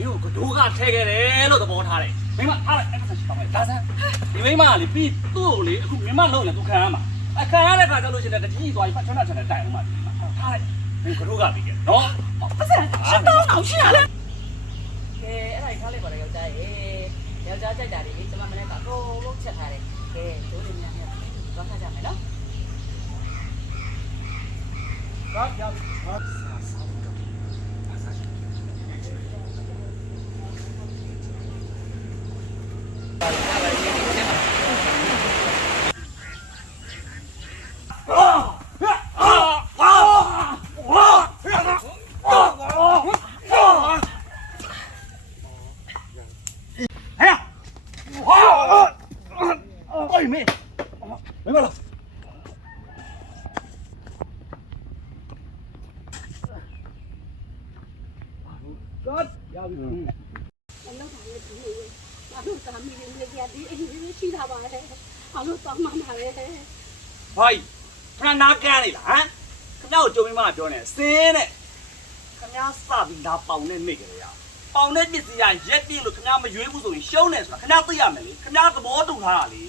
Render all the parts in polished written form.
မျိုးကဒိုးကထဲခဲ့တယ်လို့သဘောထားတယ်မိမအားလိုက်အဲ့ဒါရှိပါမယ်ဒါဆန်းဒီမိမကလေပြီးသူ့ကိုလေအခုမိမလုံးနေသူခံရမှာအခါရတဲ့ခါကျလို့ရှိရင်တကြီးသွားပြီးဖတ်ချွန်းချွန်းတိုင်အောင်ပါထားလိုက်မင်းကဒိုးကပြီးကြနော်ပတ်စံရှင်းတော့အောင်ရှင်းရလဲကဲအဲ့ဒါထားလိုက်ပါတော့ယောက်ျားရေယောက်ျားကြိုက်တာလေကျွန်မမနေ့ကအကုန်လုံးချက်ထားတယ်ကဲဒိုးလေးများများသွားထားကြမယ်နော်ဘာခဏနားကန်းနေလားဟမ်ခဏကိုကြုံမိမပြောနေစင်းနဲ့ခဏစပြီးဒါပေါင်နဲ့နေကြရပေါင်နဲ့ပစ္စည်းရရက်ပြည့်လို့ခဏမရွေးဘူးဆိုရင်ရှုံးနေဆိုတာခဏသိရမယ်လေခဏသဘောတူထားတာလေ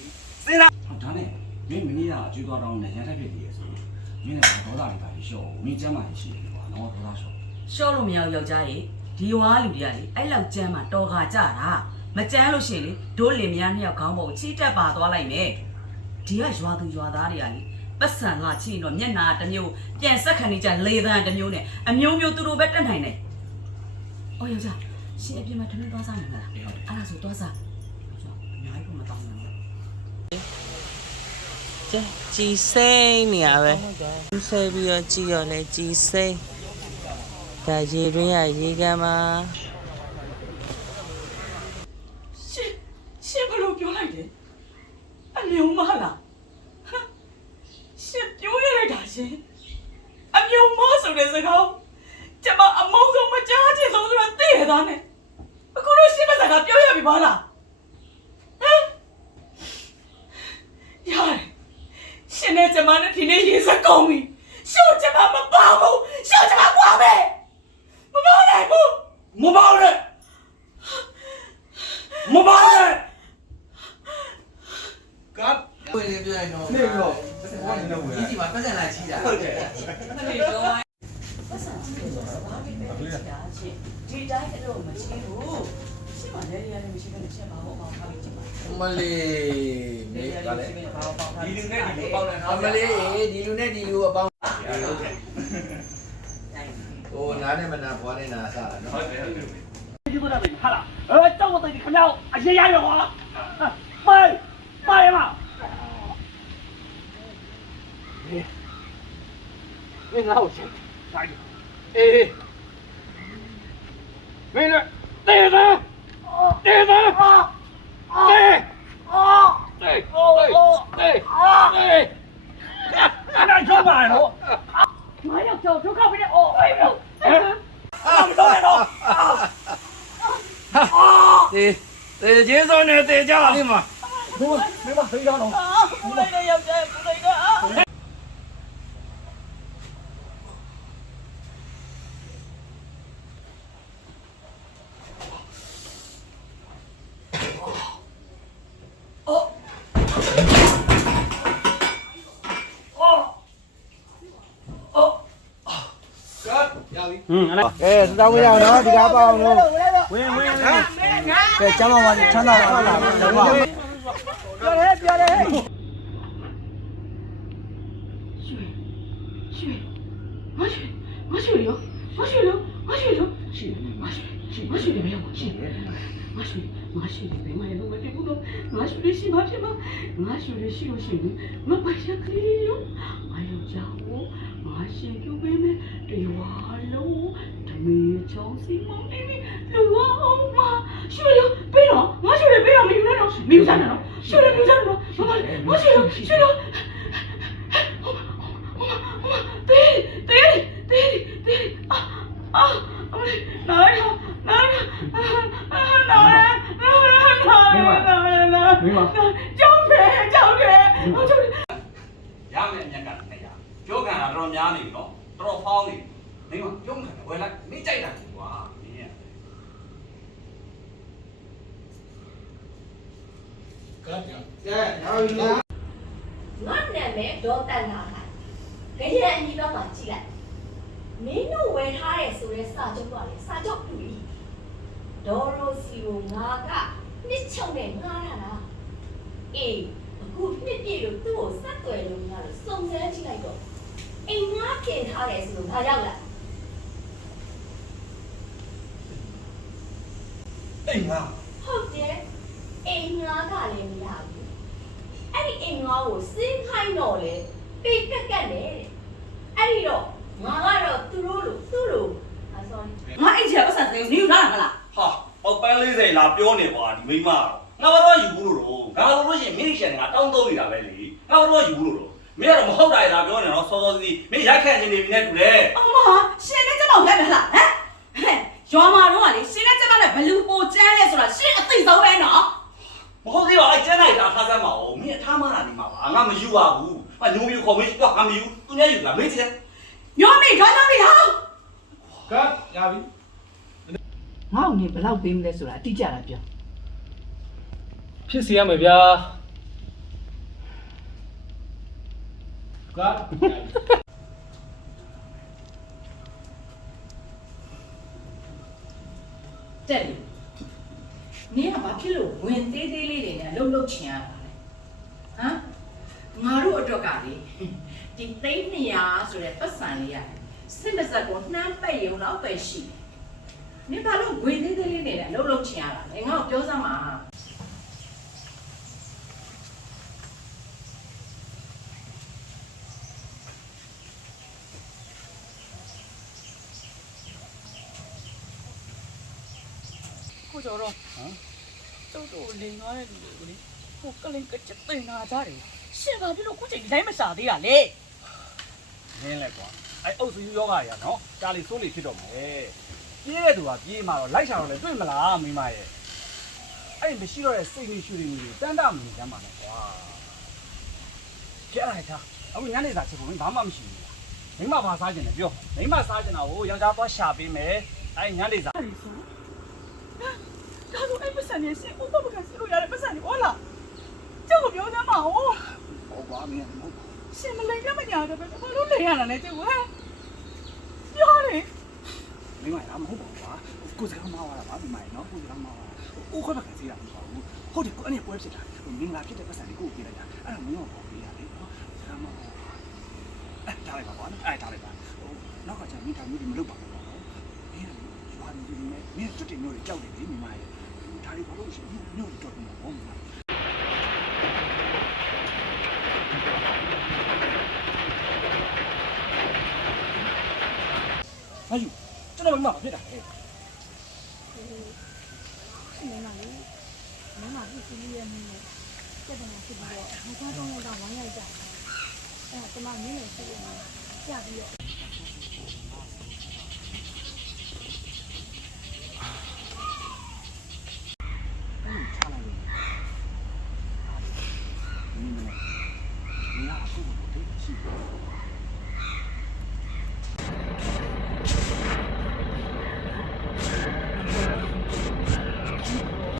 စင်းလားဒါနဲ့မင်းမင်းကအကျွေးသွားတောင်းနေရန်ထက်ဖြစ်နေရဆိုမင်းလည်းဒေါသတွေပါရှော့မင်းကျမ်းမာရှိတယ်ကွာနော်ဒေါသရှော့ရှော့လို့မရဘူးယောက်ျားရေဒီဝါလူတွေကလေအဲ့လောက်ကျမ်းမှာတော်ခါကြတာမကျမ်းလို့ရှိရင်လေဒိုးလင်မယားနှစ်ယောက်ခေါင်းပေါ်ချီတက်ပါသွားလိုက်မယ်ဒီကရွာသူရွာသားတွေကလေပတ်စံလာချီတော့မျက်နာတစ်မျိုးပြန်ဆက်ခံနေကြလေသံတစ်မျိုးနဲ့အမျိုးမျိုးသူတို့ပဲတက်နိုင်တယ်။အော်ယောက်ျားရှင်အပြင်မှာထမင်းသွားစားနေမလား။အဲ့ဒါဆိုသွားစား။အများကြီးကမတောင်းဘူး။ကြည်စိမ့်နေရပဲ။ဆွဲပြီးတော့ကြည်ရောလဲကြည်စိမ့်။ဒါရေတွင်းရရေကမ်းမှာရှင်ဘလို့ပြောလိုက်တယ်။အမျိုးမလား။ရှင်ပြောရလိုက်တာရှင်အမျိုးမဆိုတဲ့စကားကျမအမုန်းဆုံးမကြားချင်ဆုံးဆိုတာသိရသားနဲ့အခုတော့ရှင်မစကားပြောရပြီပါလားဟမ်ရတယ်ရှင်နဲ့ကျမနဲ့ဒီနေ့ရေစက်ကုန်ပြီရှော့ကျမမပေါဘူးရှော့ကျမကွာမယ်မပေါနိုင်ဘူးမပေါနဲ့မပေါနဲ့ကပ်ဝယ်နေပြရင်တော့နေရောဒီဒီမှာပတ်စံလာချီးတာဟုတ်တယ်နေတော့ပတ်စံချီးတယ်ဆိုတာဘာဖြစ်လဲချီးတာချင်းဒီတိုင်းအဲ့လိုမချီးဘူးရှင်းမလဲရလည်းမရှိဘဲနဲ့ချက်ပါဘောအောင်ထားပြီးချင်ပါမလေးမေကလည်းဒီလူနဲ့ဒီလူပေါင်းနေတာမလေးဒီလူနဲ့ဒီလူအပေါင်းဟုတ်တယ်ဟိုနားနဲ့မနာဘွားနဲ့နာစားတာနော်ဟုတ်တယ်ဟုတ်တယ်ဒီကတော့ဟာလားကြောက်တဲ့ခင်ဗျားအရေးရရောကွာไป嘛你拿我钱啥的没人对的对的对对那就买了妈呀脚就靠不了哎呦你都来了对接上呢对家的嘛没嘛回家了不累的ယောက်ျား不累的စတောင်းမရအောင်နော်ဒီကားပါအောင်လို့ဝင်ကဲကျမ်းပါပါချမ်းသာပါလားတော့ပါပြောတယ်ရွှေမရွှေရောမရွှေတယ်မရဘူးမရွှေတယ်ဘယ်မှာလဲမဖြစ်ဘူးတော့မရွှေတယ်ရှိမှဖြစ်မှာမရွှေတယ်ရှိလို့ရှိရင်မပိုက်ရကလေးရောအယောက်ျားကိုမရှင်ပြုပေးမယ်တရားလုံးဓမေချောင်းစီမောင်းနေပြီလူအောင်မရွှေရောပေးတော့မရွှေတယ်ပေးတော့မယူနဲ့တော့မယူကြနဲ့တော့ရွှေတယ်မယူကြနဲ့တော့မရွှေရောကြောက်တယ်ရမယ်အမြက်ကလည်းရပြောခံတာတော်များနေပြီနော်တော်ဖောင်းနေနေမပြုံးခံတယ်ဝယ်လိုက်နေကြိုက်တာကွာနင်းရ ငါနာမည်ဒေါ်တန်လာခိုင်ကြရအညီတော့မှကြည့်လိုက်မင်းတို့ဝယ်ထားတဲ့ဆိုရဲစာချုပ်ကလေစာချုပ်တူပြီဒေါ်ရိုစီကိုငါကနှစ်ချုံနဲ့ငားတာလားအေးအခုနှစ်ပြည့်လို့သူ့ကိုစက်ွယ်လို့ငါလို့စုံစမ်းကြည့်လိုက်တော့အိမ်ငါပြင်ထားတယ်ဆိုလို့ငါရောက်လာ အိမ်ငါ ဟုတ်တယ်အိမ်ငါကလည်းမရဘူးအဲ့ဒီအိမ်ငါကိုစင်းခိုင်းတော့လေပေကက်ကက်လေအဲ့ဒီတော့ငါကတော့သူ့လိုအဆောင်း ငါအိတ်ချင်ပတ်စံသိနေယူလာတာမလား ဟာဟောပန်း40လာပြောနေပါဒီမိမငါတော့ယူဘူးလို့ငါလို့ရှိရင်မိရှင်ကတောင်းသုံးနေတာပဲလေငါတော့ယူဘူးလို့မင်းကတော့မဟုတ်တာလာပြောနေတော့စောစောစီးမင်းရိုက်ခတ်နေနေပြီနဲ့တူတယ် အမရှင်နဲ့ကျမကိုလက်မလားဟမ်ရွာမှာတော့ကလေရှင်နဲ့ကျမနဲ့ဘလူပိုကျန်းလဲဆိုတာရှင်အသိဆုံးပဲနော် မဟုတ်သေးပါအဲ့ကျန်းလိုက်တာထားစမ်းပါဦးမင်းအထားမလာနေမှာပါငါမယူပါဘူးငါညိုပြီးခေါ်မင်းကငါမယူသူနဲ့ယူလာမေးကြည့် ညောမိခါညောမိလား ကရပြီ ငါ့ကိုနေဘယ်လောက်ပေးမလဲဆိုတာအတိအကျတာပြော ဖြစ်စီရမယ်ဗျာကရပြီ တက်လေနင်ကဘာဖြစ်လို့ဝင်သေးသေးလေးတွေနဲ့လှုပ်လှုပ်ချင်ရတာလဲဟမ်ငါတို့အတွက်ကလေဒီသိန်း200ဆိုတဲ့ပတ်စံလေးရတယ်စစ်မဆက်ကိုနှမ်းပက်ရုံတော့ပဲရှိတယ်နင်ဘာလို့ဝင်သေးသေးလေးနဲ့လှုပ်လှုပ်ချင်ရတာလဲငါ့ကိုပြောစမ်းပါ ကိုကျော်တော့ကျုပ်တို့လင်သွားတဲ့လူတွေကိုလေဟိုကလင်ကချက်တင်လာကြတယ်ရှင်ဘာဖြစ်လို့ခုချိန်တိုင်းမစားသေးတာလဲ နင်းလဲကွာအဲ့အုပ်စုယောဂါတွေကနော်ကြာလီစိုးလီဖြစ်တော့မယ်ပြေးတဲ့သူကပြေးမှတော့လိုက်ချတော့လေတွေ့မလားမိမရဲ့အဲ့မရှိတော့တဲ့စိတ်ကြီးရှူတွေမျိုးတန်းတာမနေကြမှာနဲ့ကွာကြက်လိုက်တာအခုညနေစာချက်ဖို့ဘာမှမရှိဘူးမိမဘာစားကျင်လဲပြောမိမစားကျင်တာကိုယောက်ျားသွားရှာပေးမယ်အဲ့ညနေစာ ဒါဆိုအဲ့ပတ်စံနေရှင်ဥပပကစီလို့ရတဲ့ပတ်စံနေဟုတ်လားကျုပ်ကပြောစမ်းပါဦး ဟုတ်ပါမင်းဟုတ် ရှင်မလိမ်ရမညာတော့ပဲဘာလို့လိမ်ရတာလဲကျုပ်ကပြောလေ မိမလားမဟုတ်ပါဘူးကွာကိုစကားမအားတာပါမိမနော်ကိုစကားမအားဦးခေါ်တဲ့စီးတာမဟုတ်ဘူးဟုတ်တယ်ကိုအဲ့ပွဲဖြစ်တာမင်္ဂလာဖြစ်တဲ့ပတ်စံလေးကိုပြေးလိုက်တာအဲ့ဒါမင်းတော့ပေါ်ပေးရတယ်နော်စကားမအားအဲ့ဒါလိုက်ပါကွာအဲ့ဒါလိုက်ပါဟိုနောက်ကကျမင်းထားမျိုးတွေမလုပ်ပါဘူးနော်မင်းရွာနေနေမင်းစွတ်တင်မျိုးတွေကြောက်တယ်လေမိမရဲ့ဒါတွေဘာလို့ရှိမျိုးတွေတော့ဘူးပေါ့မိမဟာယူကျွန်တော်မိမဘာဖြစ်တာလဲ မင်းကပြည့်စုံရဲ့မင်းနဲ့စက်တနာဖြစ်ပြီးတော့မကွာတော့တော့ဝမ်းရိုက်ကြတယ်အဲ့ဒါကျမမင်းနဲ့ရှိရမှာကြာပြီးတော့